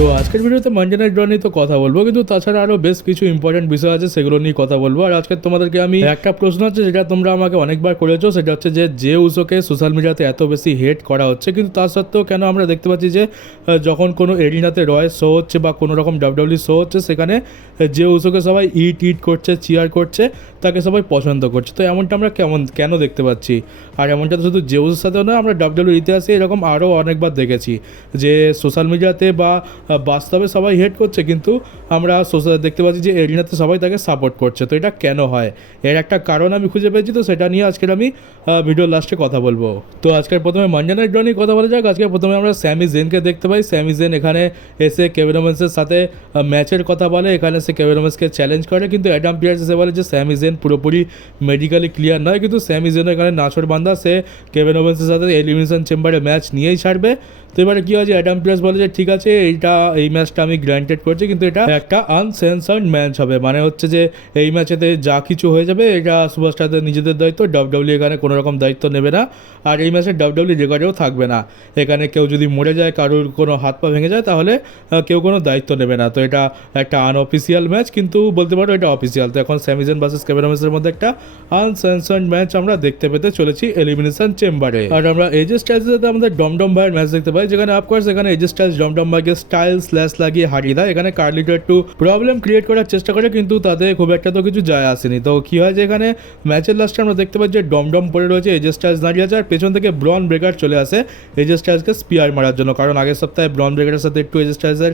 তো আজকের ভিডিওতে নাইট ড্র নিয়ে তো কথা বলব, কিন্তু তাছাড়া আরও বেশ কিছু ইম্পর্টেন্ট বিষয় আছে সেগুলো নিয়ে কথা বলব। আর আজকে তোমাদেরকে আমি একটা প্রশ্ন আছে, যেটা তোমরা আমাকে অনেকবার করেছ, সেটা হচ্ছে যে যে উসোকে সোশ্যাল মিডিয়াতে এত বেশি হেট করা হচ্ছে, কিন্তু তা সত্ত্বেও কেন আমরা দেখতে পাচ্ছি যে যখন কোনো এরিনাতে রয় শো হচ্ছে বা কোনো রকম ডাব্লিউডব্লিউ শো হচ্ছে, সেখানে যে উসোকে সবাই ইট ইট করছে চিয়ার করছে, তাকে সবাই পছন্দ করছে। তো এমনটা আমরা কেমন, কেন দেখতে পাচ্ছি? আর এমনটা তো শুধু জেউসের সাথেও না আমরা ডাব্লিউডব্লিউ ইতিহাসে এরকম আরও অনেকবার দেখেছি যে সোশ্যাল মিডিয়াতে বা বাস্তবে সবাই হেট করছে, কিন্তু আমরা সোশ্যাল দেখতে পাচ্ছি যে এরিনাতে সবাই তাকে সাপোর্ট করছে। তো এটা কেন হয়? এর একটা কারণ আমি খুঁজে পেয়েছি, তো সেটা নিয়ে আজকের আমি ভিডিওর লাস্টে কথা বলব। তো আজকের প্রথমে মানডে নাইট ড্র নিয়ে কথা বলা যাক। আজকে প্রথমে আমরা স্যামি জেনকে দেখতে পাই। স্যামি জেন এখানে এসে কেভেনোমেন্সের সাথে ম্যাচের কথা বলে। এখানে সে কেভেনোমেন্সকে চ্যালেঞ্জ করে, কিন্তু অ্যাডাম পিয়ার্স এসে বলে যে স্যামি জেন পুরোপুরি মেডিকেলি ক্লিয়ার নয়, কিন্তু স্যামি জেন এখানে নাচর বান্ধা সে কেভেনোমেন্সের সাথে এলিমিনেশন চেম্বারে ম্যাচ নিয়েই ছাড়বে। তো এবারে কী হয়েছে? অ্যাডাম পিয়ার্স বলে যে, ঠিক আছে, এইটা, এই ম্যাচটা আমি গ্র্যান্টেড করছি, কিন্তু এটা একটা আনসেন্সার্ড ম্যাচ হবে। মানে হচ্ছে যে, এই ম্যাচেতে যা কিছু হয়ে যাবে, এটা সুপারস্টারদের নিজেদের দায়িত্ব ডাব্লিউ এখানে কোনো রকম দায়িত্ব নেবে না। আর এই ম্যাচে ডাব্লিউ রেকর্ডেও থাকবে না। এখানে কেউ যদি মরে যায়, কারোর কোনো হাত পা ভেঙে যায়, তাহলে কেউ কোনো দায়িত্ব নেবে না। তো এটা একটা আনঅফিসিয়াল ম্যাচ কিন্তু বলতে পারো এটা অফিসিয়াল তো এখন স্যামিজন ভার্সেস ক্যামেরামেসের মধ্যে একটা আনসেন্সার্ড ম্যাচ আমরা দেখতে পেতে চলেছি এলিমিনেশন চেম্বারে আর আমরা এজে স্টাইলসের সাথে আমাদের ডমডম ভাইয়ের ম্যাচ দেখতে পাই যেখানে অফকোর্স এখানে এজে স্টাইলস ডমডম ভাইকে স্টাইল স্ল্যাশ লাগিয়ে হারিয়ে দেয়। এখানে কার্লিটো একটু প্রবলেম ক্রিয়েট করার চেষ্টা করে, কিন্তু তাতে খুব একটা তো কিছু যায় আসেনি। তো কি হয় যে এখানে ম্যাচের লাস্টে আমরা দেখতে পাচ্ছি যে ডমডম পড়ে রয়েছে এজে স্টাইলস দাঁড়িয়ে আছে, আর পেছন থেকে ব্রন ব্রেকার চলে আসে এজে স্টাইলসকে স্পিয়ার মারার জন্য। কারণ আগের সপ্তাহে ব্রন ব্রেকারের সাথে একটু এজে স্টাইলসের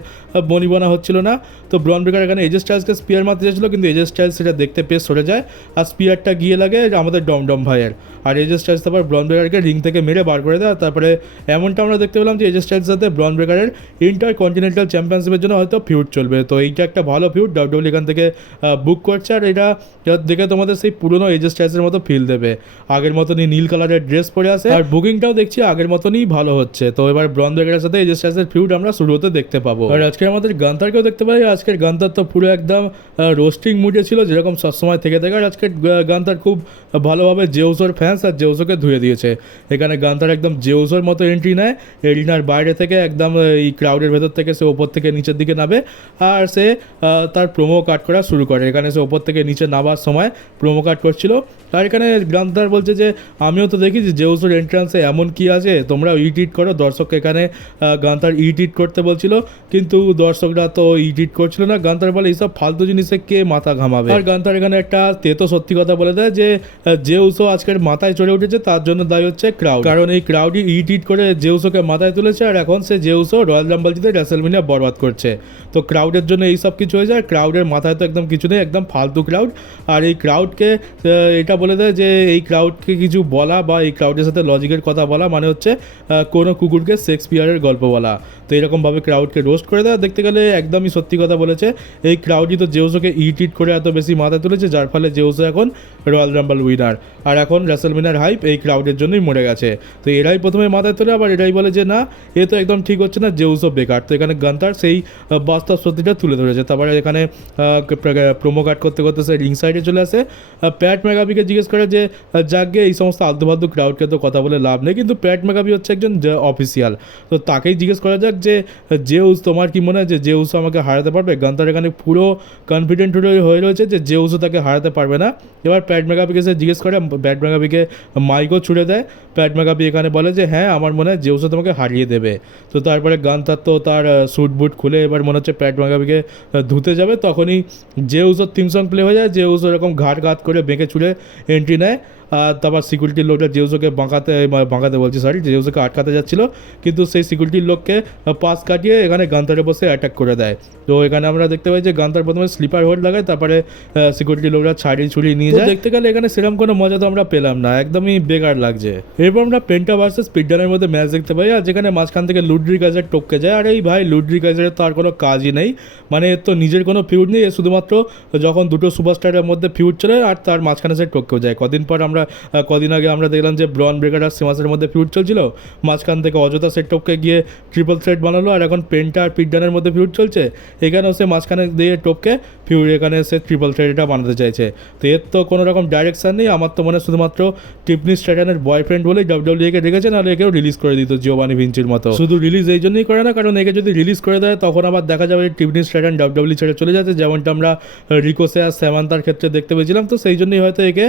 বনিবনা হচ্ছিল না। তো ব্রন ব্রেকার এখানে এজে স্টাইলসকে স্পিয়ার মারতে চেয়েছিল কিন্তু এজে স্টাইলস সেটা দেখতে পেয়ে সরে যায়, আর স্পিয়ারটা গিয়ে লাগে আমাদের ডমডম ভাইয়ের। আর এজে স্টাইলস তারপর ব্রন ব্রেকারকে রিং থেকে মেরে বার করে দেয় তারপরে এমনটা আমরা দেখতে পেলাম যে এজে স্টাইলস সাথে ব্রন ব্রেকারের ইন্টার কন্টিনেন্টাল চ্যাম্পিয়নশিপের জন্য হয়তো ফিউড চলবে। তো এইটা একটা ভালো ফিউড ডাব্লিউডব্লিউ এখান থেকে বুক করছে। আর এটা দেখে তোমাদের সেই পুরনো এজে স্টাইলসের মতো ফিল দেবে। আগের মতনই নীল কালারের ড্রেস পরে আছে। আর বুকিংটাও দেখছি আগের মতনই ভালো হচ্ছে। তো এবার ব্রন ব্রেকারের সাথে এজে স্টাইলসের ফিউড আমরা শুরু হতে দেখতে পাবো। আর আজকে আমাদের গান্তারকেও দেখতে পাই। আজকের গান্তার তো পুরো একদম রোস্টিং মুডে ছিল, যেরকম সবসময় থেকে থাকে। আর আজকের গান্তার খুব ভালোভাবে জেউসোর ফ্যান্স আর জেউসোকে ধুয়ে দিয়েছে। এখানে গান্তার একদম জেউসোর মতো এন্ট্রি নেয়। এরিনার বাইরে থেকে একদম এই ক্রাউডের ভেতর থেকে সে ওপর থেকে নিচের দিকে নামে আর সে তার প্রোমো কাট করা শুরু করে। এখানে সে ওপর থেকে নিচে নামার সময় প্রোমো কাট করছিল। আর এখানে গান্তার বলছে যে আমিও তো দেখি যে জেউসোর এন্ট্রান্সে এমন কি আছে তোমরা ইট করো। দর্শক এখানে ইট ইট করতে বলছিল কিন্তু দর্শকরা তো ইট করছিল না। গান্তার বলে এইসব ফালতু জিনিসে কে মাথা ঘামাবে? আর গান্তার এখানে একটা তেতো সত্যি কথা বলে দেয় যে আহ, জেউসো আজকের মাথায় চড়ে উঠেছে তার জন্য দায়ী হচ্ছে ক্রাউড কারণ এই ক্রাউডই ইট করে জেউসোকে মাথায় তুলেছে আর এখন সে জেউসো রয়্যাল রাম্বল জিতে রেসেলমিনিয়া বরবাদ করছে। তো ক্রাউডের জন্য এই সব কিছু হয়ে যায় ক্রাউডের মাথায় তো একদম কিছু নেই একদম ফালতু ক্রাউড আর এই ক্রাউডকে এটা বলে দেয় যে এই ক্রাউডকে কিছু বলা বা এই ক্রাউডের সাথে লজিকের কথা বলা মানে হচ্ছে কোনো কুকুরকে শেক্সপিয়ারের গল্প বলা। তো এরকমভাবে ক্রাউডকে রোস্ট করে দেয়। দেখতে গেলে একদমই সত্যি কথা বলেছে, এই ক্রাউডই তো জেউসোকে ইট ইট করে এত বেশি মাথায় তুলেছে, যার ফলে জেউসো এখন রয়্যাল রাম্বল উইনার আর এখন রেসেলমিনার হাইপ এই ক্রাউডের জন্যই মরে গেছে। তো এরাই প্রথমে মাথায় তোলে, আবার এরাই বলে যে, না, এ তো একদম ঠিক হচ্ছে না জেউসো বেকার। তো এখানে গান্তার সেই বাস্তব সত্যিটা তুলে ধরেছে। তারপরে এখানে প্রোমো কাট করতে করতে সে রিং সাইডে চলে আসে। প্যাট মেগাবিকে জিজ্ঞেস করে যে যাকগে এই সমস্ত আলতুফালতু ক্রাউডকে তো কথা বলে লাভ নেই কিন্তু প্যাট মেগাবি হচ্ছে একজন অফিসিয়াল তো তাকেই জিজ্ঞেস করা যাক যে জেউস তোমার কি মনে হয় যে জেউস আমাকে হারাতে পারবে? গান্তার এখানে পুরো কনফিডেন্ট হয়ে রয়েছে যে জেউসও তাকে হারাতে পারবে না। এবার প্যাট মেগাবিকে সে জিজ্ঞেস করে প্যাট মেগাবিকে মাইকও ছুড়ে দেয়। প্যাট মেগাবি এখানে বলে যে হ্যাঁ আমার মনে হয় যে জেউসও তোমাকে হারিয়ে দেবে। তো তারপরে গান্তার তো তার স্যুট বুট খুলে এবার মনে হচ্ছে প্যাট আহ, ধুতে যাবে। তখনই জেউসোর থিম সং প্লে হয়ে যায়। যে জেউস এরকম ঘাট ঘাট করে বেঁকে চুড়ে এন্ট্রি নেয় আর তারপর সিকিউরিটির লোকটা জেউসোকে বাঁকাতে বাঁকাতে বলছি সরি জেউসোকে আটকাতে যাচ্ছিল। কিন্তু সেই সিকিউরিটির লোককে পাস কাটিয়ে এখানে গান্তারে বসে অ্যাটাক করে দেয়। তো এখানে আমরা দেখতে পাই যে গান্তার প্রথমে স্লিপার হোল্ড লাগায় তারপরে সিকিউরিটি লোকরা ছাড়িয়ে ছুড়িয়ে নিয়ে যায়। দেখতে গেলে এখানে সেরকম কোনো মজা তো আমরা পেলাম না একদমই বেকার লাগছে। এরপর আমরা পেন্টা ভার্সেস স্পিডানের মধ্যে ম্যাচ দেখতে পাই আর যেখানে মাঝখান থেকে লুড্রি গাজার টপকে যায়। আর এই ভাই লুড্রি গাজারের তো আর কোনো কাজই নেই। মানে এর তো নিজের কোনো ফিউড নেই এ শুধুমাত্র যখন দুটো সুপারস্টারের মধ্যে ফিউড চলে আর তার মাঝখানে সে টপকেও যায়। কদিন পর আমরা আহ, কদিন আগে আমরা দেখলাম যে ব্রন ব্রেকার আর সিমাসের মধ্যে ফিউট চলছিল। মাঝখান থেকে অযথা সেটটপকে গিয়ে ট্রিপল থ্রেড বানালো আর এখন পেন্টা আর পিডানের মধ্যে ফিউড চলছে। এখানেও সে মাঝখানে দিয়ে টপকে ফিউড এখানে সে ট্রিপল থ্রেডটা বানাতে চাইছে। তো এর তো কোনো রকম ডাইরেকশান নেই। আমার তো মনে হয় শুধুমাত্র টিপনি স্ট্যাটানের বয়ফ্রেন্ড বলেই ডাব্লিউডাব্লিউ কে রেখেছে নাহলে একেও রিলিজ করে দিত জিওবানি ভিঞ্চির মতো। শুধু রিলিজ এই জন্যই করে না, কারণ একে যদি রিলিজ করে দেয়, তখন আবার দেখা যাবে টিপনি স্ট্যাটান ডাব্লিউডাব্লিউ ছেড়ে চলে যাচ্ছে। যেমনটা আমরা রিকোসে আর স্যামান্তার ক্ষেত্রে দেখতে পেয়েছিলাম। তো সেই জন্যই হয়তো একে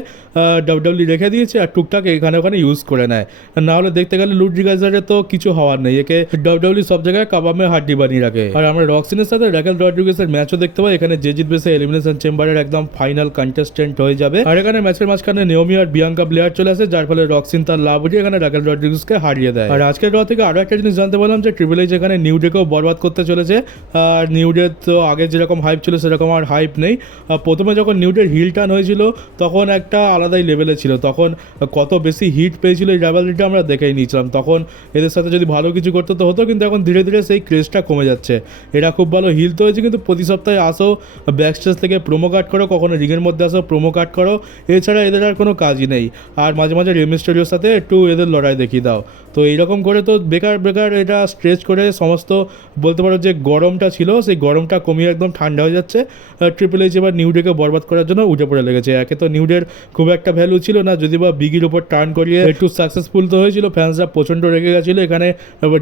ডাব্লিউডাব্লিউ রেখে দিয়েছে আর টুকটাক এখানে ওখানে ইউজ করে নেয়। না হলে দেখতে গেলে লুড্রিগাইজারে তো কিছু হওয়ার নেই। একে ডাব্লিউডাব্লিউ সব জায়গায় কাবামে হাড্ডি বানিয়ে রাখে। আর আমরা রক্সিনের সাথে র্যাকেল রড্রিগেসের ম্যাচও দেখতে পাই। এখানে যে জিতবে সে এলিমিনেশন চেম্বারের একদম ফাইনাল কন্টেস্টেন্ট হয়ে যাবে। আর এখানে ম্যাচের মাঝখানে নেওমি আর বিয়াঙ্কা প্লেয়ার চলে আসে, যার ফলে রক্সিন তার লাভ উঠিয়ে এখানে র্যাকেল রড্রিগেসকে হারিয়ে দেয়। আর আজকের র থেকে আরও একটা জিনিস জানতে পারলাম যে ট্রিপল এইচ এখানে নিউ ডেকেও বরবাদ করতে চলেছে। আর নিউ ডে তো আগে যেরকম হাইপ ছিল, সেরকম আর হাইপ নেই। প্রথমে যখন নিউ ডের হিল টার্ন হয়েছিল, তখন একটা আলাদাই লেভেলে ছিল। তখন কত বেশি হিট পেয়েছিল এই রাইভালরিটা আমরা দেখেই নিয়েছিলাম। তখন এদের সাথে যদি ভালো কিছু করতে তো হতো, কিন্তু এখন ধীরে ধীরে সেই ক্রেজটা কমে যাচ্ছে। এরা খুব ভালো হিল তো হয়েছে কিন্তু প্রতি সপ্তাহে আসো ব্যাকস্টেজ থেকে প্রোমো কাট করো, কখনো রিংয়ের মধ্যে আসো প্রোমো কাট করো, এছাড়া এদের আর কোনো কাজই নেই। আর মাঝে মাঝে রেমিস্টোরিওর সাথে একটু এদের লড়াই দেখিয়ে দাও। তো এইরকম করে তো বেকার বেকার এটা স্ট্রেচ করে সমস্ত বলতে পারো যে গরমটা ছিল, সেই গরমটা কমিয়ে একদম ঠান্ডা হয়ে যাচ্ছে। ট্রিপল এইচ এবার নিউডেকে বরবাদ করার জন্য উঠে পড়ে লেগেছে। একে তো নিউডের খুব একটা ভ্যালু ছিল না, যদি বা বিগির ওপর টার্ন করিয়ে একটু সাকসেসফুল তো হয়েছিল ফ্যান্সরা প্রচণ্ড রেগে গেছিল, এখানে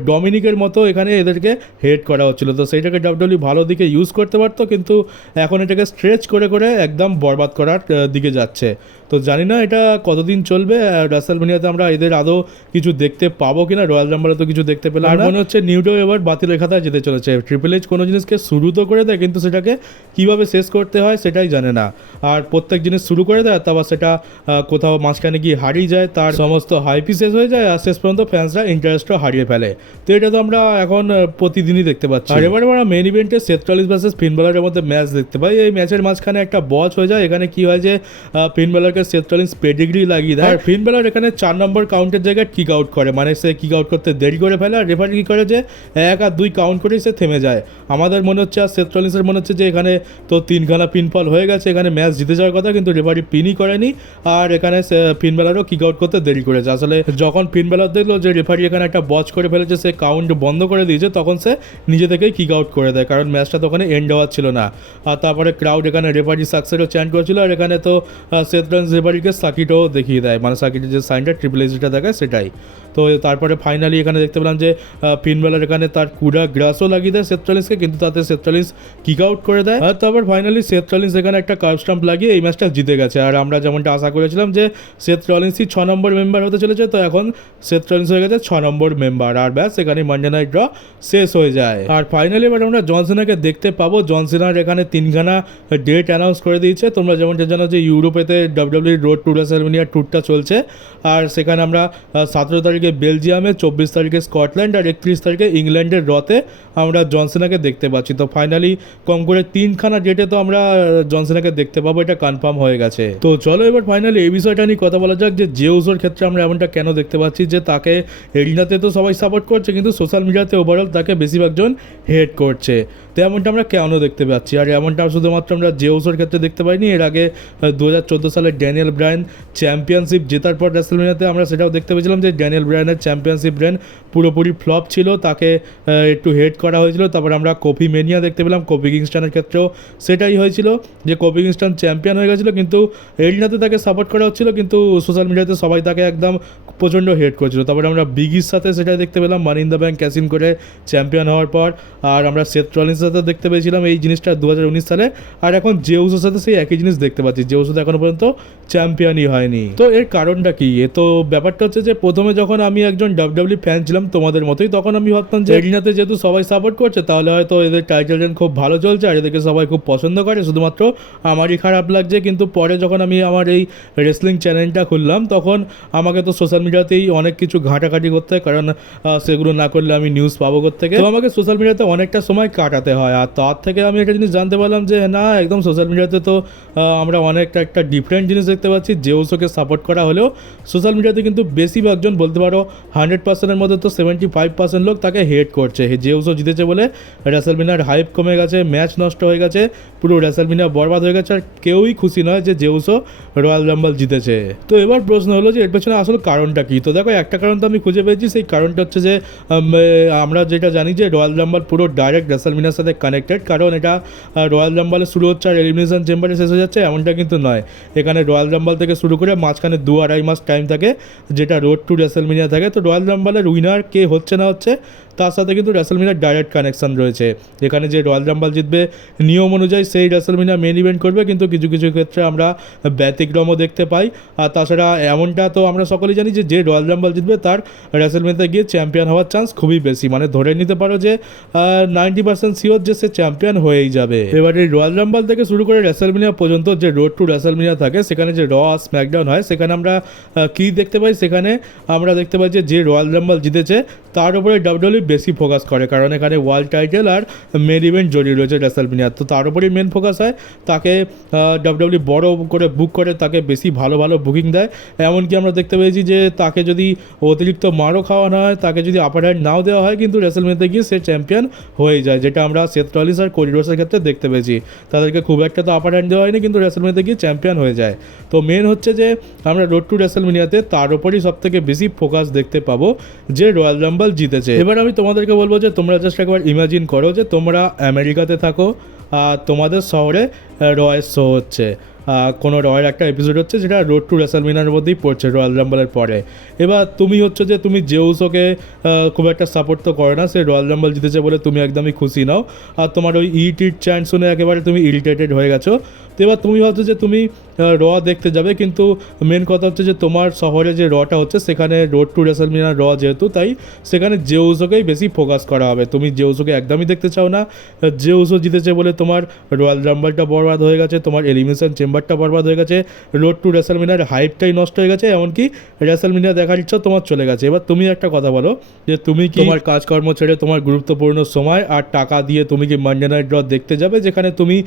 ডমিনিকের মতো এখানে এদেরকে হেড করা হচ্ছিল। তো সেইটাকে ডাব্লিউডব্লিউ ভালো দিকে ইউজ করতে পারতো, কিন্তু এখন এটাকে স্ট্রেচ করে করে একদম বরবাদ করার দিকে যাচ্ছে। তো জানি না এটা কতদিন চলবে রাসেল মিনিয়াতে আমরা এদের আদৌ কিছু দেখতে পাবো কিনা রয়্যাল রাম্বলে তো কিছু দেখতে পেলাম না। মনে হচ্ছে নিউডো এবার বাতিলের খাতায় যেতে চলেছে। ট্রিপল এইচ কোনো জিনিসকে শুরু তো করে দেয় কিন্তু সেটাকে কীভাবে শেষ করতে হয় সেটাই জানে না। আর প্রত্যেক জিনিস শুরু করে দেয় তারপর সেটা কোথাও মাঝখানে গিয়ে হারিয়ে যায় তার সমস্ত হাইপি শেষ হয়ে যায় আর শেষ পর্যন্ত ফ্যান্সরা ইন্টারেস্টও হারিয়ে ফেলে। তো এটা তো আমরা এখন প্রতিদিনই দেখতে পাচ্ছি। আর এবার আমরা মেন ইভেন্টে সেট্রালিস ভার্সেস ফিনবলারের মধ্যে ম্যাচ দেখতে পাই এই ম্যাচের মাঝখানে একটা বচ হয়ে যায় এখানে কি হয় যে ফিনবলারকে সেট্রালিন্স পেডিগ্রি লাগিয়ে দেয়। আর ফিনবলার এখানে চার নম্বর কাউন্টের জায়গায় কিক আউট করে মানে সে কিক আউট করতে দেরি করে ফেলে আর রেফারি কী করে যে এক আর দুই কাউন্ট করেই সে থেমে যায়। আমাদের মনে হচ্ছে আর সেট্রালিন্সের মনে হচ্ছে যে এখানে তো তিনখানা পিনফল হয়ে গেছে এখানে ম্যাচ জিতে যাওয়ার কথা কিন্তু রেফারি পিনই করেনি আর এখানে ফিনবেলারও কিক আউট করতে দেরি করেছে। আসলে যখন ফিনবেলার দেখল যে রেফারি এখানে একটা বচ করে ফেলেছে সে কাউন্ট বন্ধ করে দিয়েছে তখন সে নিজে থেকেই কিক আউট করে দেয় কারণ ম্যাচটা তো ওখানে এন্ড হওয়ার ছিল না। আর তারপরে ক্রাউড এখানে রেফারি সাকসেসও চ্যান করেছিল আর এখানে তো সেতরান্স রেফারিকে সাকিটও দেখিয়ে দেয়। মানে সাকিটের যে সাইনটা ট্রিপল এইচটা দেখায় সেটাই। তো তারপরে ফাইনালি এখানে দেখতে পেলাম যে ফিনবেলার এখানে তার কুড়া গ্রাসও লাগিয়ে দেয় সেত্রালিসকে কিন্তু তাতে সেত্রালিস কিক আউট করে দেয়। আর তারপর ফাইনালি সেত্রালিস এখানে একটা কার্ভ স্টাম্প লাগিয়ে এই ম্যাচটা জিতে গেছে। আর আমরা যেমনটা আশা করেছিলাম যে সেত্রালিসই ছ নম্বর মেম্বার হতে চলেছে, তো এখন সেত্রালিস হয়ে গেছে ছ নম্বর মেম্বার আর ব্যাস এখানে মানডে নাইট ড্র শেষ হয়ে যায়। আর ফাইনালি এবার আমরা জনসেনাকে দেখতে পাবো। জনসেনার এখানে তিনখানা ডেট অ্যানাউন্স করে দিয়েছে। তোমরা যেমনটা জানো যে, ইউরোপেতে ডাব্লিউডব্লিউ রোড টু রেসেলমিনিয়া ট্যুরটা চলছে। আর সেখানে আমরা সতেরো তারিখে বেলজিয়ামে, চব্বিশ তারিখে স্কটল্যান্ড আর একত্রিশ তারিখে ইংল্যান্ডের রতে আমরা জনসেনাকে দেখতে পাচ্ছি। তো ফাইনালি কম করে তিনখানা ডেটে তো আমরা জনসেনাকে দেখতে পাবো, এটা কনফার্ম হয়ে গেছে। তো চলো এবার ফাইনালি এই বিষয়টা নিয়ে কথা বলা যাক যে জেউসোর ক্ষেত্রে আমরা এমনটা কেন দেখতে পাচ্ছি যে তাকে এরিনাতে তো সবাই সাপোর্ট করছে, কিন্তু সোশ্যাল মিডিয়াতে ওভারঅল তাকে বেশিরভাগজন হেড করছে। তো এমনটা আমরা কেন দেখতে পাচ্ছি? আর এমনটা শুধুমাত্র আমরা জেউসের ক্ষেত্রে দেখতে পাইনি, এর আগে দু হাজার চোদ্দ সালে ড্যানিয়েল ব্রায়ান চ্যাম্পিয়নশিপ জেতার পর রেসলমিনাতে আমরা সেটাও দেখতে পেয়েছিলাম যে ড্যানিয়েল ব্রায়ানের চ্যাম্পিয়নশিপ রেন পুরোপুরি ফ্লপ ছিল, তাকে একটু হেড করা হয়েছিল, তারপর আমরা কপি মেনিয়া দেখতে পেলাম কপি কিংস্টানের ক্ষেত্রেও সেটাই হয়েছিল যে কপি কিংস্টন চ্যাম্পিয়ন হয়ে গেছিল, কিন্তু এরিনাতে তাকে সাপোর্ট করা হচ্ছিল, কিন্তু সোশ্যাল মিডিয়াতে সবাই তাকে একদম প্রচণ্ড হেড করছিল। তারপরে আমরা বিগির সাথে সেটাই দেখতে পেলাম, money in the bank cash in করে চ্যাম্পিয়ন হওয়ার পর, আর আমরা সেথ রলিন্সের সাথে দেখতে পেয়েছিলাম এই জিনিসটা দু হাজার উনিশ সালে, আর এখন জেউসের সাথে সেই একই জিনিস দেখতে পাচ্ছি জেউসো তো এখনও পর্যন্ত চ্যাম্পিয়নই হয়নি। তো এর কারণটা কি? এ তো ব্যাপারটা হচ্ছে যে প্রথমে যখন আমি একজন ডাব্লিউডাব্লিউ ফ্যান ছিলাম তোমাদের মতোই তখন আমি ভাবতাম যে এরিনাতে যেহেতু সবাই সাপোর্ট করছে তাহলে হয়তো এদের টাইটেল রেন খুব ভালো চলছে আর এদেরকে সবাই খুব পছন্দ করে। শুধুমাত্র আমারই খারাপ লাগছে কিন্তু পরে যখন আমি আমার এই রেসলিং চ্যানেলটা খুললাম তখন আমাকে তো সোশ্যাল মিডিয়াতেই অনেক কিছু ঘাঁটাঘাঁটি করতে হয় কারণ সেগুলো না করলে আমি নিউজ পাবো থেকে তো আমাকে সোশ্যাল মিডিয়াতে অনেকটা সময় কাটাতে হয় আর তার থেকে আমি একটা জিনিস জানতে পারলাম যে না একদম সোশ্যাল মিডিয়াতে তো আমরা অনেকটা একটা ডিফারেন্ট জিনিস দেখতে পাচ্ছি যে উসোকে সাপোর্ট করা হলেও সোশ্যাল মিডিয়াতে কিন্তু বেশিরভাগজন বলতে পারো হান্ড্রেড পার্সেন্টের মধ্যে তো সেভেন্টি ফাইভ পার্সেন্ট লোক তাকে হেড করছে। যে উসো জিতেছে বলে রেসেলমিনার হাইপ কমে গেছে ম্যাচ নষ্ট হয়ে গেছে। পুরো রেসেলমিনা বরবাদ হয়ে গেছে আর কেউই খুশি নয় যে জেউসো রয়্যাল রাম্বল জিতেছে। তো এবার প্রশ্ন হলো যে এর পেছনে আসল কারণটা কি? তো দেখো, একটা কারণ তো আমি খুঁজে পেয়েছি, সেই কারণটা হচ্ছে যে আমরা যেটা জানি যে রয়্যাল রাম্বল পুরো ডাইরেক্ট রেসেলমিনার সাথে কানেক্টেড কারণ এটা রয়্যাল রাম্বলে শুরু হচ্ছে আর এলিমিনেশন চেম্বারে শেষ হয়ে যাচ্ছে, এমনটা কিন্তু নয়। এখানে রয়্যাল রাম্বল থেকে শুরু করে মাঝখানে দু আড়াই মাস টাইম থাকে, যেটা রোড টু রেসেলমিনিয়া থাকে। তো রয়্যাল রাম্বলের উইনার কে হচ্ছে না হচ্ছে তার সাথে কিন্তু রেসেলমিনার ডাইরেক্ট কানেকশন রয়েছে। এখানে যে রয়্যাল রাম্বল জিতবে, নিয়ম অনুযায়ী সেই রেসেলমিনা মেন ইভেন্ট করবে, কিন্তু কিছু কিছু ক্ষেত্রে আমরা ব্যতিক্রমও দেখতে পাই। আর তাছাড়া এমনটা তো আমরা সকলেই জানি যে যে রয়্যাল রাম্বল জিতবে, তার রেসেলমিনাতে গিয়ে চ্যাম্পিয়ন হওয়ার চান্স খুবই বেশি। মানে ধরে নিতে পারো যে নাইনটি পার্সেন্ট শিওর যে সে চ্যাম্পিয়ন হয়েই যাবে। এবার এই রয়্যাল রাম্বল থেকে শুরু করে রেসেলমিনিয়া পর্যন্ত যে রোড টু রেসেলমিনিয়া থাকে, সেখানে যে র স্ম্যাকডাউন হয়, সেখানে আমরা কী দেখতে পাই? সেখানে আমরা দেখতে পাই যে যে রয়্যাল রাম্বল জিতেছে, তার উপরে ডাব্লিউডব্লিউ বেশি ফোকাস করে, কারণ এখানে ওয়ার্ল্ড টাইটেল আর মেন ইভেন্ট জড়িয়ে রয়েছে রেসেলমিনিয়া তো তার উপরেই মেন ফোকাস হয়, তাকে ডাব্লিউডব্লিউ বড় করে বুক করে, তাকে বেশি ভালো ভালো বুকিং দেয়। এমনকি আমরা দেখতে পেয়েছি যে তাকে যদি অতিরিক্ত মারও খাওয়ানো হয়, তাকে যদি আপার হ্যান্ড নাও দেওয়া হয়, কিন্তু রেসেলমিনিয়াতে গিয়ে সে চ্যাম্পিয়ন হয়ে যায়, যেটা আমরা সেথ আর কোরিডোসের ক্ষেত্রে দেখতে পেয়েছি। তাদেরকে খুব একটা তো আপার হ্যান্ড দেওয়া হয়নি, কিন্তু রেসেলমিনিয়াতে গিয়ে চ্যাম্পিয়ন হয়ে যায়। তো মেন হচ্ছে যে, আমরা রোড টু রেসেলমিনিয়াতে তার উপরই সব থেকে বেশি ফোকাস দেখতে পাবো যে রয়্যাল রাম্বল জিতেছে। এবার আমি তোমাদেরকে বলব যে তোমরা জাস্ট একবার ইমাজিন করো যে তোমরা আমেরিকাতে থাকো, আর তোমাদের শহরে রয়ের শো হচ্ছে। কোনো রয়ের একটা এপিসোড হচ্ছে যেটা রোড টু রেসালমিনার মধ্যেই পড়ছে রয়্যাল রাম্বলের পরে। এবার তুমি হচ্ছে যে তুমি জেউসোকে খুব একটা সাপোর্ট তো করো না, সে রয়্যাল রাম্বল জিতেছে বলে তুমি একদমই খুশি নাও। আর তোমার ওই ইট ইট চ্যান্ট শুনে একেবারে তুমি ইরিটেটেড হয়ে গেছো। তো এবার তুমি ভাবছ যে তুমি র দেখতে যাবে কিন্তু মেন কথা হচ্ছে যে তোমার শহরে যে রটা হচ্ছে সেখানে রোড টু রেসালমিনার র যেহেতু তাই সেখানে জেউসোকেই বেশি ফোকাস করা হবে। তুমি জেউসোকে একদমই দেখতে চাও না। জেউসো জিতেছে বলে তোমার রয়্যাল রাম্বলটা বরবাদ হয়ে গেছে তোমার এলিমিনেশন চেম্বারটা বরবাদ হয়ে গেছে রোড টু রেসালমিনার হাইপটাই নষ্ট হয়ে গেছে এমনকি রেসালমিনিয়া দেখার ইচ্ছা তোমার চলে গেছে। এবার তুমি একটা কথা বলো যে তুমি কি তোমার কাজকর্ম ছেড়ে তোমার গুরুত্বপূর্ণ সময় আর টাকা দিয়ে তুমি কি মানডে নাইট ড্র দেখতে যাবে যেখানে তুমি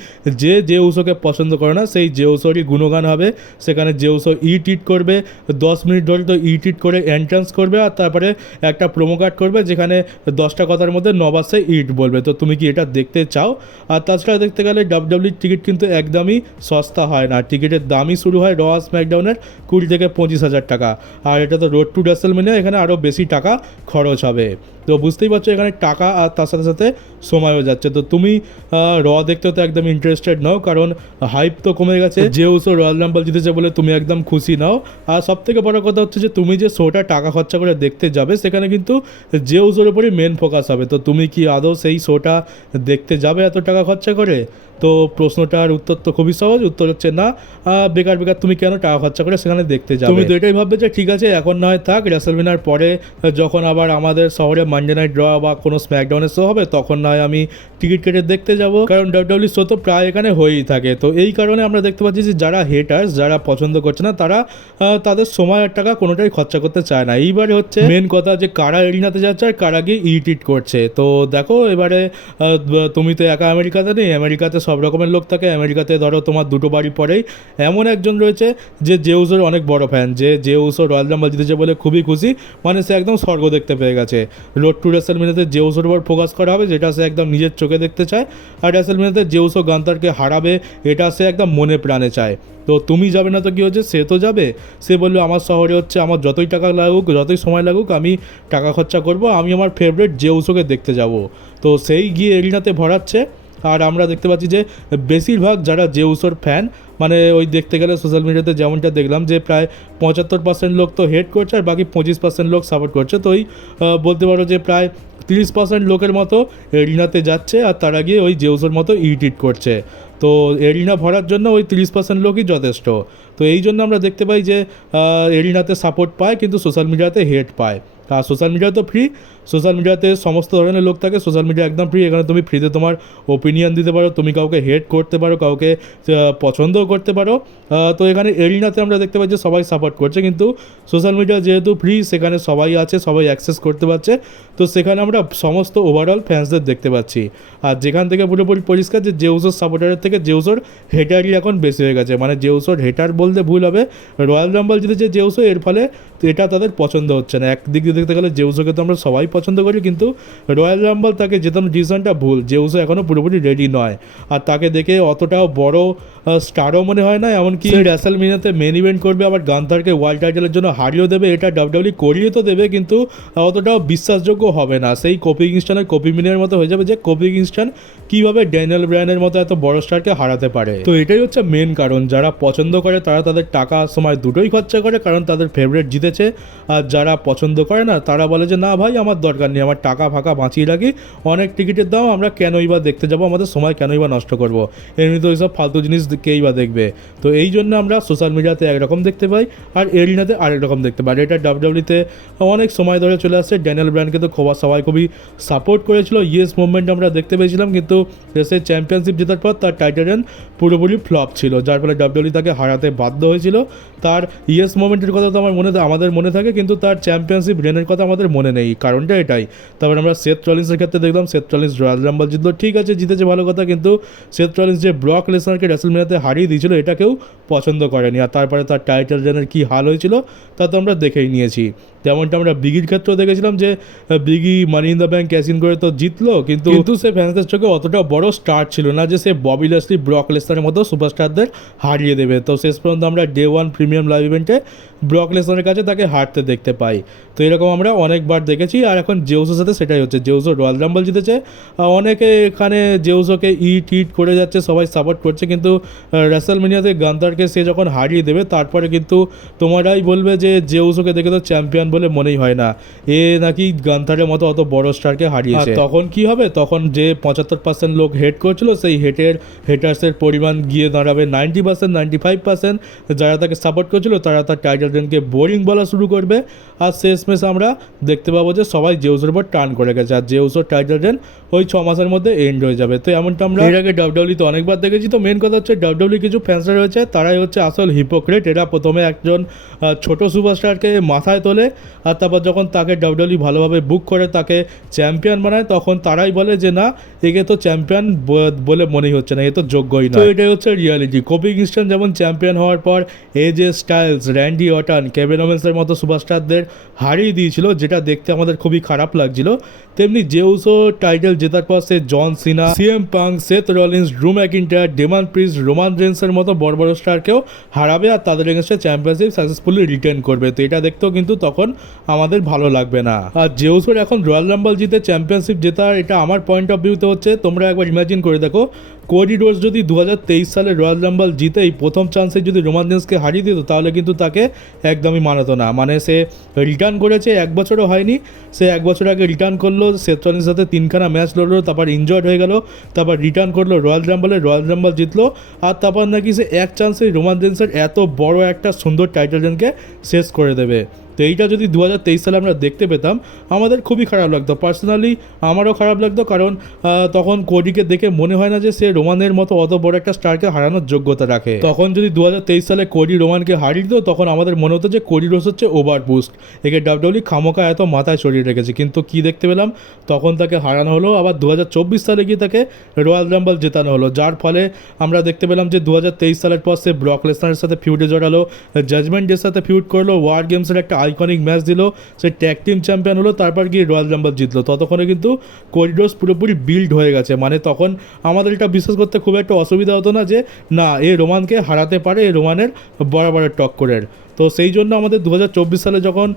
যে যে উসোকে পছন্দ করো না সেই যে উসোরই গুণগান হবে, সেখানে যে উসো ইট ইট করবে, দশ মিনিট ধরে তো ইট ইট করে এন্ট্রান্স করবে আর তারপরে একটা প্রোমো কার্ড করবে যেখানে দশটা কথার মধ্যে নবাসে ইট বলবে। তো তুমি কি এটা দেখতে চাও? আর তাছাড়া দেখতে গেলে ডাব্লিউডাব্লিউ টিকিট কিন্তু একদমই সস্তা হয় না। টিকিটের দামই শুরু হয় র স্ম্যাকডাউনের কুড়ি থেকে পঁচিশ হাজার টাকা। আর এটা তো রোড টু রেসেলমেনিয়া এখানে আরও বেশি টাকা খরচ হবে। তো বুঝতেই পারছ এখানে টাকা আর তার সাথে সাথে সময়ও যাচ্ছে। তো তুমি র দেখতে তো একদম ইন্টারেস্টেড নাও, কারণ হাইপ তো কমে গেছে। যে উসো রয়্যাল রাম্বল জিতেছে বলে তুমি একদম খুশি নাও। আর সব থেকে বড় কথা হচ্ছে যে তুমি যে শোটা টাকা খরচা করে দেখতে যাবে, সেখানে কিন্তু যে উসোর উপরই মেন ফোকাস হবে। তো তুমি কি আদৌ সেই শোটা দেখতে যাবে এত টাকা খরচা করে? তো প্রশ্নটার উত্তর তো খুবই সহজ, উত্তর হচ্ছে না। বেকার বেকার, তুমি কেন টাকা খরচা করে সেখানে দেখতে যাবে? তুমি তো এটাই ভাববে যে ঠিক আছে, এখন নয় থাক রেসেলমিনার পরে যখন আবার আমাদের শহরে মানডে নাইট ড্র বা কোনো স্ম্যাকডাউনের শো হবে, তখন নয় আমি টিকিট কেটে দেখতে যাব। কারণ ডাব্লিউডব্লিউ শো তো প্রায় এখানে হয়েই থাকে। তো এই কারণে আমরা দেখতে পাচ্ছি যে যারা হেটার্স যারা পছন্দ করছে না, তারা তাদের সময় আর টাকা কোনোটাই খরচা করতে চায় না। এইবারে হচ্ছে মেন কথা যে কারা এরিনাতে যাচ্ছে আর কারা গিয়ে ইট করছে। তো দেখো, এবারে তুমি তো একা আমেরিকাতে নেই, আমেরিকাতে সব রকমের লোক থাকে। আমেরিকাতে ধরো তোমার দুটো বাড়ি পরেই এমন একজন রয়েছে যে জেউসের অনেক বড় ফ্যান যে জেউসো রয়্যাল রাম্বল জিতেছে বলে খুবই খুশি। মানে সে একদম স্বর্গ দেখতে পেয়ে গেছে। রোড টু রেসেলমিনাতে জেউসোর উপর ফোকাস করা হবে, যেটা সে একদম নিজের চোখে দেখতে চায়। আর রেসেল মিনাতে রেসেলমিনাতে জেউসো গান্তারকে হারাবে, এটা সে একদম মনে প্রাণে চায়। তো তুমি যাবে না তো কী হচ্ছে সে তো যাবে। সে বলল, আমার শহরে হচ্ছে, আমার যতই টাকা লাগুক, যতই সময় লাগুক, আমি টাকা খরচা করব, আমি আমার ফেভারিট জেউসোকে দেখতে যাব। তো সেই গিয়ে এরিনাতে ভরাচ্ছে, আর আমরা দেখতে পাচ্ছি যে বেশিরভাগ যারা যে জেউসোর ফ্যান মানে ওই দেখতে গেলে সোশ্যাল মিডিয়াতে যেমনটা দেখলাম যে প্রায় পঁচাত্তর পার্সেন্ট লোক তো হেড করছে, আর বাকি পঁচিশ পার্সেন্ট লোক সাপোর্ট করছে। তো ওই বলতে পারো যে প্রায় তিরিশ পার্সেন্ট লোকের মতো এরিনাতে যাচ্ছে, আর তারা গিয়ে ওই জেউসোর মতো ইট করছে। তো এরিনা ভরার জন্য ওই তিরিশ পার্সেন্ট লোকই যথেষ্ট। তো এই জন্য আমরা দেখতে পাই যে এরিনাতে সাপোর্ট পায়, কিন্তু সোশ্যাল মিডিয়াতে হেট পায়। আর সোশ্যাল মিডিয়া তো ফ্রি সোশ্যাল মিডিয়াতে সমস্ত ধরনের লোক থাকে, সোশ্যাল মিডিয়া একদম ফ্রি এখানে তুমি ফ্রিতে তোমার ওপিনিয়ন দিতে পারো, তুমি কাউকে হেট করতে পারো, কাউকে পছন্দও করতে পারো। তো এখানে এরিনাতে আমরা দেখতে যে সবাই সাপোর্ট করছে, কিন্তু সোশ্যাল মিডিয়া যেহেতু ফ্রি সেখানে সবাই আছে, সবাই অ্যাক্সেস করতে পারছে। তো সেখানে আমরা সমস্ত ওভারঅল ফ্যান্সদের দেখতে পাচ্ছি। আর যেখান থেকে পুরোপুরি পরিষ্কার যে জেউসোর সাপোর্টারের থেকে জেউসোর হেটারই এখন বেশি হয়ে গেছে। মানে জেউসোর হেটার বলতে ভুল হবে। রয়্যাল রাম্বল জিতেছে জেউসো এর ফলে এটা তাদের পছন্দ হচ্ছে না। একদিক দিয়ে দেখতে গেলে জেউসোকে তো আমরা সবাই পছন্দ করি, কিন্তু রয়্যাল রাম্বল তাকে জেতানোর ডিসিশনটা ভুল। জেউসো এখনও পুরোপুরি রেডি নয়। আর তাকে দেখে অতটাও বড় স্টারও মনে হয় না এমনকি র্যাসেল মিনাতে মেন ইভেন্ট করবে আবার গান্থারকে ওয়ার্ল্ড টাইটেলের জন্য হারিয়েও দেবে এটা ডাব্লিউডাব্লিউ করিয়ে তো দেবে কিন্তু অতটাও বিশ্বাসযোগ্য হবে না। সেই কপি কিংস্টানের কপি মিনের মতো হয়ে যাবে যে কপি কিংস্টান কীভাবে ড্যানিয়েল ব্র্যানের মতো এত বড় স্টারকে হারাতে পারে। তো এটাই হচ্ছে মেন কারণ যারা পছন্দ করে তারা তাদের টাকা সময় দুটোই খরচা করে কারণ তাদের ফেভারিট জিতেছে আর যারা পছন্দ করে না তারা বলে যে না ভাই আমার দরকার নেই আমার টাকা ফাঁকা বাঁচিয়ে রাখি অনেক টিকিটের দাম আমরা কেনই বা দেখতে যাব আমাদের সময় কেনই বা নষ্ট করব। এমনি তো ওইসব ফালতু জিনিস কেই বা দেখবে। তো এই জন্য আমরা সোশ্যাল মিডিয়াতে একরকম দেখতে পাই আর এরিনাতে আরেক রকম দেখতে পাই। এটা ডাব্লিউডাব্লিউতে অনেক সময় ধরে চলে আসছে। ড্যানিয়েল ব্র্যান্ডকে তো খোবা সবাই খুবই সাপোর্ট করেছিল। ইয়েস মুভমেন্ট আমরা দেখতে পেয়েছিলাম কিন্তু সে চ্যাম্পিয়নশিপ জেতার পর তার টাইটেল রান পুরোপুরি ফ্লপ ছিল। যার ফলে ডাব্লিউডাব্লিউ তাকে হারাতে বাধ্য হয়েছিল। তার ইয়েস মুভমেন্টের কথা তো আমার মনে, আমাদের মনে থাকে কিন্তু তার চ্যাম্পিয়নশিপ রেনের কথা আমাদের মনে নেই। কারণটা এটাই। তারপর আমরা সেথ ট্রলিন্সের ক্ষেত্রে দেখলাম সেথ ট্রলিন্স রয়্যাল রাম্বল জিতলো। ঠিক আছে, জিতেছে ভালো কথা কিন্তু সেথ ট্রলিন্স যে ব্রক লেসনারকে রেসেলমিনাতে হারিয়ে দিয়েছিল এটা কেউ পছন্দ করেনি। আর তারপরে তার টাইটেল রেনের কী হাল হয়েছিল, তা তো আমরা দেখেই নিয়েছি। যেমনটা আমরা বিগির ক্ষেত্রেও দেখেছিলাম যে Biggie money in the bank cash in করে তো জিতলো কিন্তু কিন্তু সে ফ্যান্সদের চোখে অতটা বড় স্টার ছিল না যে সে ববি লেসলি ব্রক লেসনারের মতো সুপারস্টারদের হারিয়ে দেবে। তো শেষ পর্যন্ত আমরা ডে ওয়ান প্রিমিয়াম লাইভ ইভেন্টে ব্রক লেসনারের কাছে তাকে হারতে দেখতে পাই। তো এরকম আমরা অনেকবার দেখেছি আর এখন জেউসোর সাথে সেটাই হচ্ছে। জেউসো রয়্যাল রাম্বল জিতেছে অনেকে এখানে জেউসোকে ইট ইট করে যাচ্ছে সবাই সাপোর্ট করছে কিন্তু রেসাল মিনিয়াতে গান্তারকে সে যখন হারিয়ে দেবে তারপরে কিন্তু তোমরাই বলবে যে জেউসোকে দেখে তো চ্যাম্পিয়ন বলে মনেই হয় না। এ নাকি গান্তারের মতো অত বড় স্টারকে হারিয়েছে। তখন কি হবে? তখন যে পঁচাত্তর পার্সেন্ট লোক হেড করছিল সেই হেটের হেটার্সের পরিমাণ গিয়ে দাঁড়াবে ninety percent ninety five percent যারা তাকে সাপোর্ট করছিল তারা তার টাইটেল রেনকে বোরিং বলা শুরু করবে। আর শেষমেশ আমরা দেখতে পাবো যে সবাই জেউসের উপর টার্ন করে গেছে। আর জেউসোর টাইটেল রেন ওই ছ মাসের মধ্যে এন্ড হয়ে যাবে। তো এমনটা আমরা এর আগে ডাব্লিউডাব্লিউতে অনেকবার দেখেছি। তো মেন কথা হচ্ছে ডাব্লিউডাব্লিউ কিছু ফ্যান্সরা রয়েছে তারাই হচ্ছে আসল হিপোক্রেট এরা প্রথমে একজন ছোট সুপারস্টারকে মাথায় তোলে আর তারপর যখন তাকে ডাব্লিউডাব্লিউ ভালোভাবে বুক করে তাকে চ্যাম্পিয়ন বানায় তখন তারাই বলে যে না একে তো চ্যাম্পিয়ন বলে মনেই হচ্ছে না এ তো যোগ্যই না তো এটাই হচ্ছে রিয়ালিটি কপি কিংস্টন যেমন চ্যাম্পিয়ন হওয়ার পর AJ Styles Randy Orton Kevin ওমেন্সের মতো সুপারস্টারদের হারিয়ে দিয়েছিল যেটা দেখতে আমাদের খুবই খারাপ লাগছিল। তেমনি জেউসো টাইটেল জেতার পর সে John Cena CM Punk Seth Rollins Drew McIntyre Damian Priest Roman রেন্সের মতো বড় বড় স্টারকেও হারাবে আর তাদের এগেনস্টে চ্যাম্পিয়নশিপ সাকসেসফুলি রিটার্ন করবে। তো এটা দেখতেও কিন্তু তখন আমাদের ভালো লাগবে না। আর জেউসোর এখন রয়্যাল রাম্বল জিতে চ্যাম্পিয়নশিপ জেতার এটা আমার পয়েন্ট অফ ভিউতে হচ্ছে, তোমরা একবার ইমাজিন করে দেখো কোডি রোজ যদি দু হাজার তেইশ সালে রয়্যাল রাম্বল জিতেই প্রথম চান্সে যদি রোমান রেন্সকে হারিয়ে দিত, তাহলে কিন্তু তাকে একদমই মানাতো না। মানে সে রিটার্ন করেছে, এক বছরও হয়নি, সে এক বছর আগে রিটার্ন করল সেত্রনের সাথে তিনখানা ম্যাচ লড়লো, তারপর ইনজয়েড হয়ে গেল, তারপর রিটার্ন করল রয়্যাল রাম্বলে রয়্যাল রাম্বল জিতলো, আর তারপর নাকি সে এক চান্সে রোমান রেন্সের এত বড় একটা সুন্দর টাইটেল শেষ করে দেবে। তো এইটা যদি দু হাজার তেইশ সালে আমরা দেখতে পেতাম, আমাদের খুবই খারাপ লাগতো। পার্সোনালি আমারও খারাপ লাগতো কারণ তখন কোডিকে দেখে মনে হয় না যে সে রোমানের মতো অত বড় একটা স্টারকে হারানোর যোগ্যতা রাখে। তখন যদি দু হাজার তেইশ সালে কোডি রোমানকে হারিয়ে দিত, তখন আমাদের মনে হতো যে কোডি রোজ হচ্ছে ওভার বুস্ট। একে ডাব্লিউডি খামোকা এত মাথায় চড়িয়ে রেখেছে। কিন্তু কি দেখতে পেলাম? তখন তাকে হারানো হলো, আবার দু হাজার চব্বিশ সালে গিয়ে তাকে রয়্যাল রাম্বল জেতানো হলো, যার ফলে আমরা দেখতে পেলাম যে দু হাজার তেইশ সালের পর সে ব্রক লেসনারের সাথে ফিউডে জড়ালো জাজমেন্ট ডের সাথে ফিউড করল ওয়ার গেমসের একটা আইকনিক ম্যাচ দিল সে ট্যাগ টিম চ্যাম্পিয়ন হলো, তারপর গিয়ে রয়্যাল রাম্বল জিতলো। ততক্ষণে কিন্তু করিডোর্স পুরোপুরি বিল্ড হয়ে গেছে। মানে তখন আমাদের এটা বিশ্বাস করতে খুব একটা অসুবিধা হতো না যে, না, এ রোমানকে হারাতে পারে, এ রোমানের বরাবরের টক্করের। তো সেই জন্য আমাদের দু হাজার চব্বিশ সালে যখন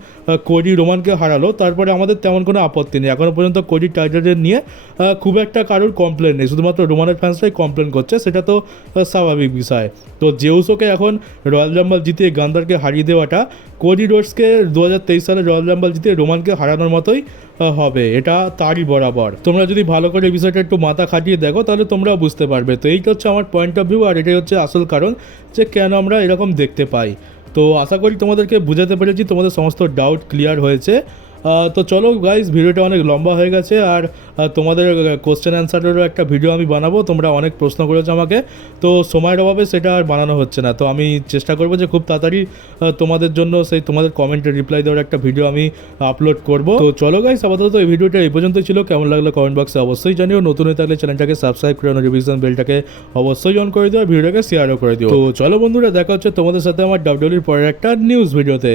কোডি রোমানকে হারালো, তারপরে আমাদের তেমন কোনো আপত্তি নেই। এখনও পর্যন্ত কোডি টাইটেলের নিয়ে খুব একটা কারোর কমপ্লেন নেই। শুধুমাত্র রোমানের ফ্যান্সরাই কমপ্লেন করছে, সেটা তো স্বাভাবিক বিষয়। তো জেউসোকে এখন রয়্যাল রাম্বল জিতিয়ে গান্ধারকে হারিয়ে দেওয়াটা কোডি রোডসকে দু হাজার তেইশ সালে রয়্যাল রাম্বল জিতিয়ে রোমানকে হারানোর মতোই হবে। এটা তারই বরাবর। তোমরা যদি ভালো করে বিষয়টা একটু মাথা খাটিয়ে দেখো, তাহলে তোমরা বুঝতে পারবে। তো এইটা হচ্ছে আমার পয়েন্ট অফ ভিউ আর এটাই হচ্ছে আসল কারণ যে কেন আমরা এরকম দেখতে পাই। তো আশা করি তোমাদেরকে বুঝাতে পেরেছি তোমাদের সমস্ত ডাউট ক্লিয়ার হয়েছে। তো চলো গাইজ ভিডিওটা অনেক লম্বা হয়ে গেছে আর তোমাদের কোশ্চেন অ্যান্সারেরও একটা ভিডিও আমি বানাবো, তোমরা অনেক প্রশ্ন করেছ আমাকে, তো সময়ের অভাবে সেটা আর বানানো হচ্ছে না। তো আমি চেষ্টা করব যে খুব তাড়াতাড়ি তোমাদের জন্য সেই, তোমাদের কমেন্টে রিপ্লাই দেওয়ার একটা ভিডিও আমি আপলোড করব। তো চলো গাইজ আপাতত এই ভিডিওটা এই পর্যন্তই ছিল। কেমন লাগল কমেন্ট বক্সে অবশ্যই জানিও। নতুন হয়ে থাকলে চ্যানেলটাকে সাবস্ক্রাইব করে নোটিফিকেশন বেলটাকে অবশ্যই অন করে দিও আর ভিডিওটাকে শেয়ারও করে দিও। তো চলো বন্ধুরা, দেখা হচ্ছে তোমাদের সাথে আমার ডাব্লিউলির পরের একটা নিউজ ভিডিওতে